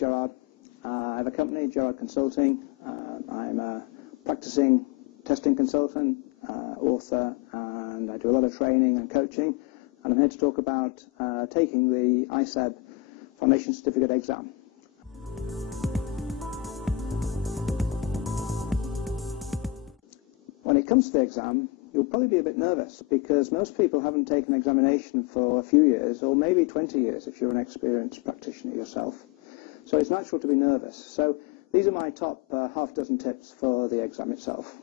Gerard. I have a company, Gerard Consulting. I'm a practicing testing consultant, author, and I do a lot of training and coaching. And I'm here to talk about taking the Iseb Foundation Certificate exam. When it comes to the exam, you'll probably be a bit nervous because most people haven't taken an examination for a few years, or maybe 20 years if you're an experienced practitioner yourself. So it's natural to be nervous. So these are my top half dozen tips for the exam itself.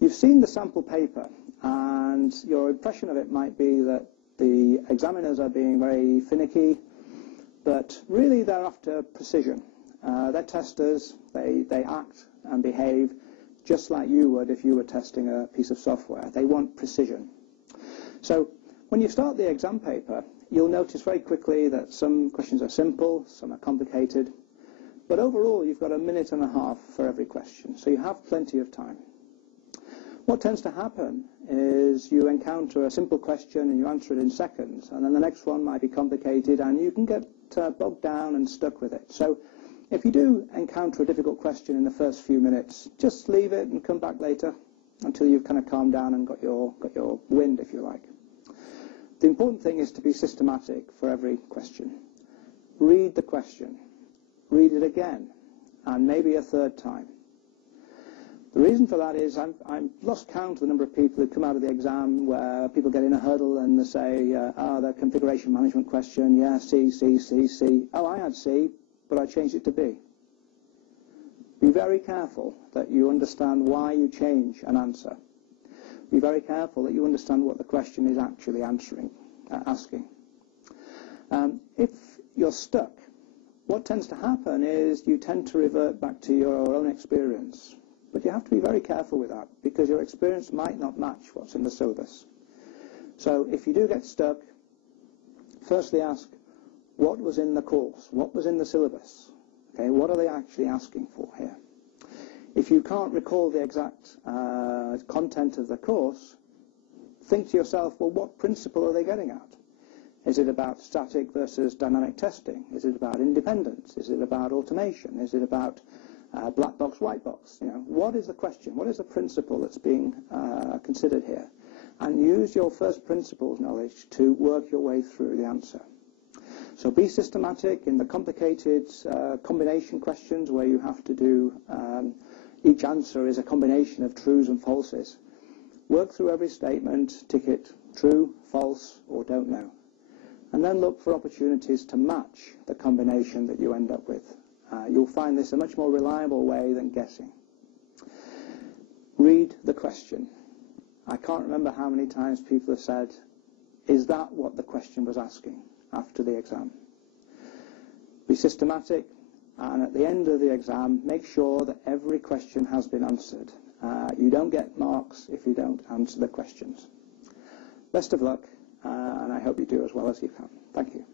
You've seen the sample paper, and your impression of it might be that the examiners are being very finicky, but really they're after precision. They're testers. They act and behave just like you would if you were testing a piece of software. They want precision. So when you start the exam paper, you'll notice very quickly that some questions are simple, some are complicated, but overall you've got a minute and a half for every question, so you have plenty of time. What tends to happen is you encounter a simple question and you answer it in seconds, and then the next one might be complicated and you can get bogged down and stuck with it. So if you do encounter a difficult question in the first few minutes, just leave it and come back later until you've kind of calmed down and got your wind, if you like. The important thing is to be systematic for every question. Read the question, read it again, and maybe a third time. The reason for that is I've lost count of the number of people who come out of the exam where people get in a hurdle and they say, the configuration management question, yeah, C, C, C, C. Oh, I had C, but I changed it to B. Be very careful that you understand why you change an answer. Be very careful that you understand what the question is actually asking. If you're stuck, what tends to happen is you tend to revert back to your own experience. But you have to be very careful with that because your experience might not match what's in the syllabus. So if you do get stuck, firstly ask, what was in the course? What was in the syllabus? Okay, what are they actually asking for here? If you can't recall the exact content of the course, think to yourself, well, what principle are they getting at? Is it about static versus dynamic testing? Is it about independence? Is it about automation? Is it about black box, white box? You know, what is the question? What is the principle that's being considered here? And use your first principles knowledge to work your way through the answer. So be systematic in the complicated combination questions where you have to do, each answer is a combination of trues and falses. Work through every statement, tick it true, false, or don't know. And then look for opportunities to match the combination that you end up with. You'll find this a much more reliable way than guessing. Read the question. I can't remember how many times people have said, is that what the question was asking after the exam? Be systematic, and at the end of the exam, make sure that every question has been answered. You don't get marks if you don't answer the questions. Best of luck, and I hope you do as well as you can. Thank you.